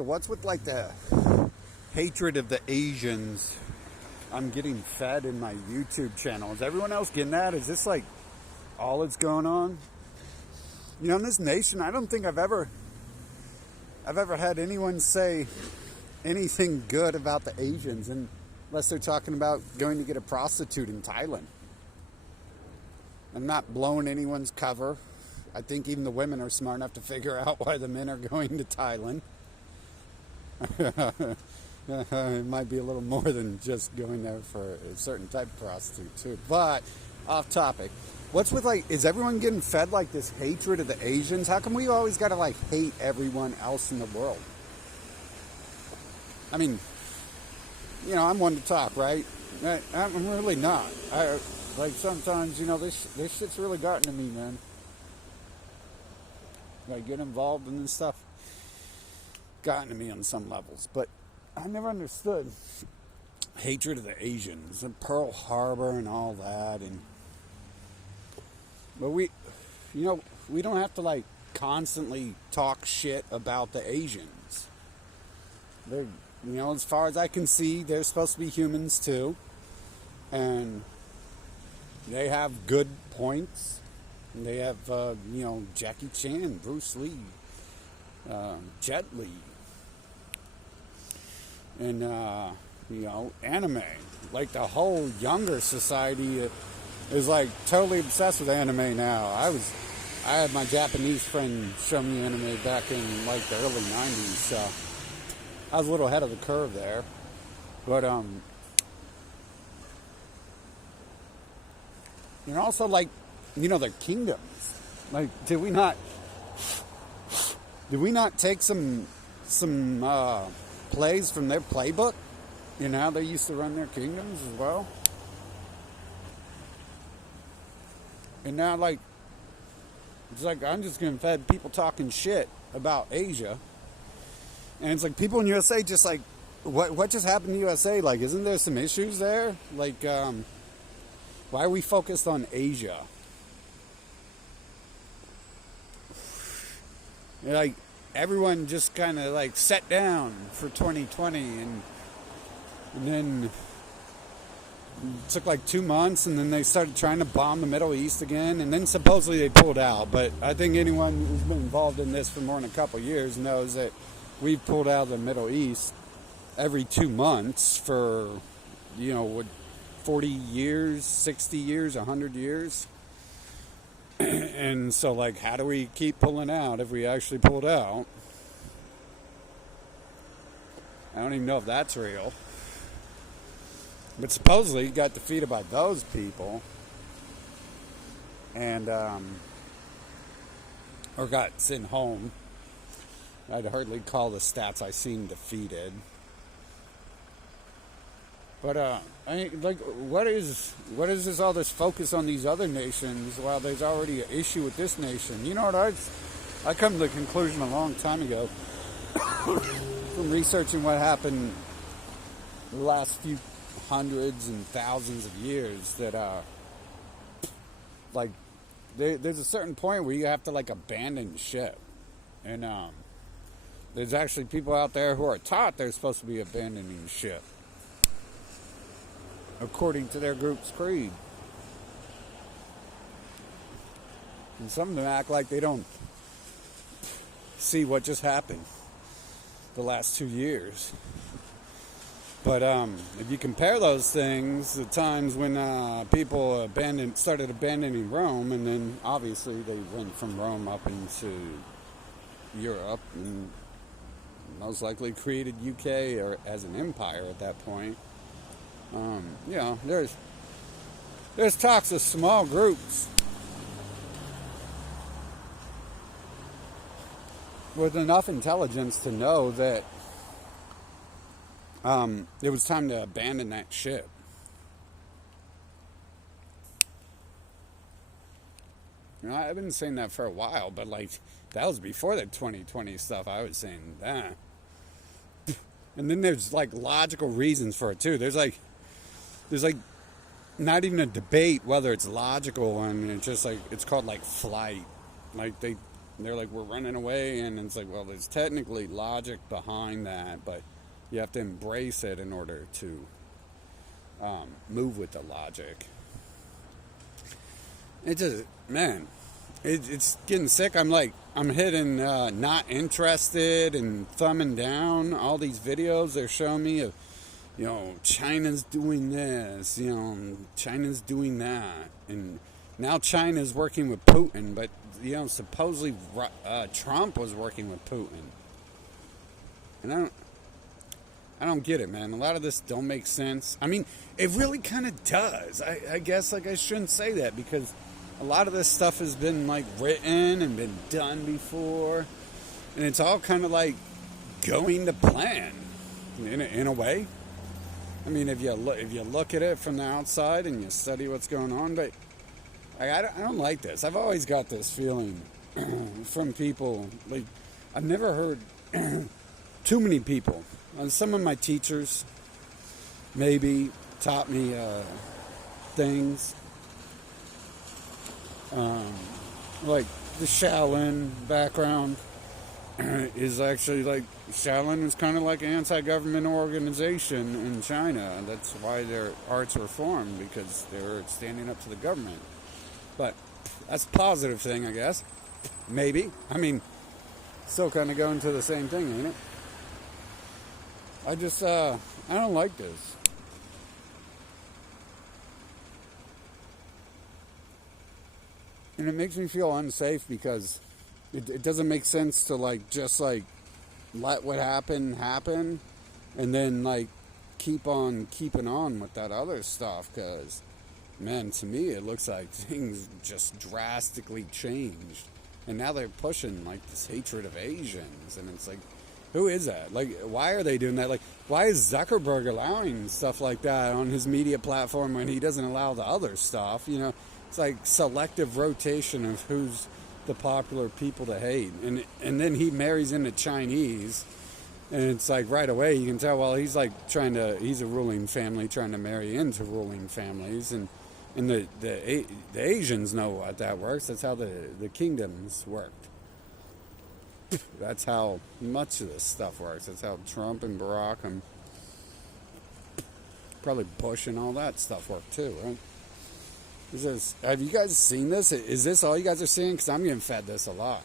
So what's with like the hatred of the Asians I'm getting fed in my YouTube channel? Is everyone else getting that? Is this like all that's going on? You know, in this nation, I don't think I've ever had anyone say anything good about the Asians, unless they're talking about going to get a prostitute in Thailand. I'm not blowing anyone's cover. I think even the women are smart enough to figure out why the men are going to Thailand. It might be a little more than just going there for a certain type of prostitute too. But off topic. What's with like, is everyone getting fed like this hatred of the Asians? How come we always gotta like hate everyone else in the world? I mean, you know, I'm one to talk, right? I'm really not. Like sometimes, you know, this shit's really gotten to me, man. Like get involved in this stuff, gotten to me on some levels. But I never understood hatred of the Asians and Pearl Harbor and all that. But we don't have to like constantly talk shit about the Asians. They're, you know, as far as I can see, they're supposed to be humans too, and they have good points. And they have, you know, Jackie Chan, Bruce Lee, Jet Li, and, you know, anime. Like the whole younger society is like totally obsessed with anime now. I had my Japanese friend show me anime back in like the early 90s, so I was a little ahead of the curve there. But, and also like, you know, the kingdoms. Like, did we not take some plays from their playbook? You know how they used to run their kingdoms as well? And now, like, it's like I'm just getting fed people talking shit about Asia. And it's like people in USA just like, what just happened to USA? Like, isn't there some issues there? Like, why are we focused on Asia? Like, everyone just kind of like sat down for 2020 and then it took like 2 months, and then they started trying to bomb the Middle East again, and then supposedly they pulled out. But I think anyone who's been involved in this for more than a couple of years knows that we've pulled out of the Middle East every 2 months for, you know, what, 40 years, 60 years, 100 years. And so, like, how do we keep pulling out if we actually pulled out? I don't even know if that's real. But supposedly he got defeated by those people. And, or got sent home. I'd hardly call the stats I seen defeated. But, I mean, like, what is this, all this focus on these other nations while there's already an issue with this nation? You know what, I come to the conclusion a long time ago from researching what happened the last few hundreds and thousands of years that, like, there's a certain point where you have to, like, abandon ship. And, there's actually people out there who are taught they're supposed to be abandoning ship, according to their group's creed. And some of them act like they don't see what just happened the last 2 years. But if you compare those things, the times when people started abandoning Rome, and then obviously they went from Rome up into Europe, and most likely created UK or as an empire at that point. You know, there's talks of small groups with enough intelligence to know that it was time to abandon that ship. You know, I've been saying that for a while, but like that was before the 2020 stuff. I was saying that. And then there's like logical reasons for it too. There's like not even a debate whether it's logical, and it's just like it's called like flight. Like they're like, we're running away, and it's like, well, there's technically logic behind that, but you have to embrace it in order to move with the logic. It just, man, it's getting sick. I'm hitting not interested and thumbing down all these videos they're showing me of, China's doing this, China's doing that, and now China's working with Putin, but supposedly Trump was working with Putin, and I don't get it, man. A lot of this don't make sense. I mean, it really kind of does. I guess I shouldn't say that, because a lot of this stuff has been written and been done before, and it's all kind of going to plan in a way. I mean, if you look at it from the outside and you study what's going on, but I don't like this. I've always got this feeling from people. I've never heard too many people. Some of my teachers maybe taught me things like the Shaolin background is actually Shaolin is kind of like an anti-government organization in China. That's why their arts were formed, because they were standing up to the government. But that's a positive thing, I guess. Maybe. I mean, still kind of going to the same thing, ain't it? I don't like this. And it makes me feel unsafe, because it doesn't make sense to just let what happened happen, and then keep on keeping on with that other stuff, because man, to me it looks like things just drastically changed, and now they're pushing this hatred of Asians, and it's who is that? Why are they doing that? Why is Zuckerberg allowing stuff like that on his media platform when he doesn't allow the other stuff? It's selective rotation of who's the popular people to hate. And then he marries into Chinese, and it's right away you can tell, well, he's he's a ruling family trying to marry into ruling families, and the Asians know how that works. That's how the kingdoms worked. That's how much of this stuff works. That's how Trump and Barack and probably Bush and all that stuff work too, right? Have you guys seen this? Is this all you guys are seeing? Because I'm getting fed this a lot.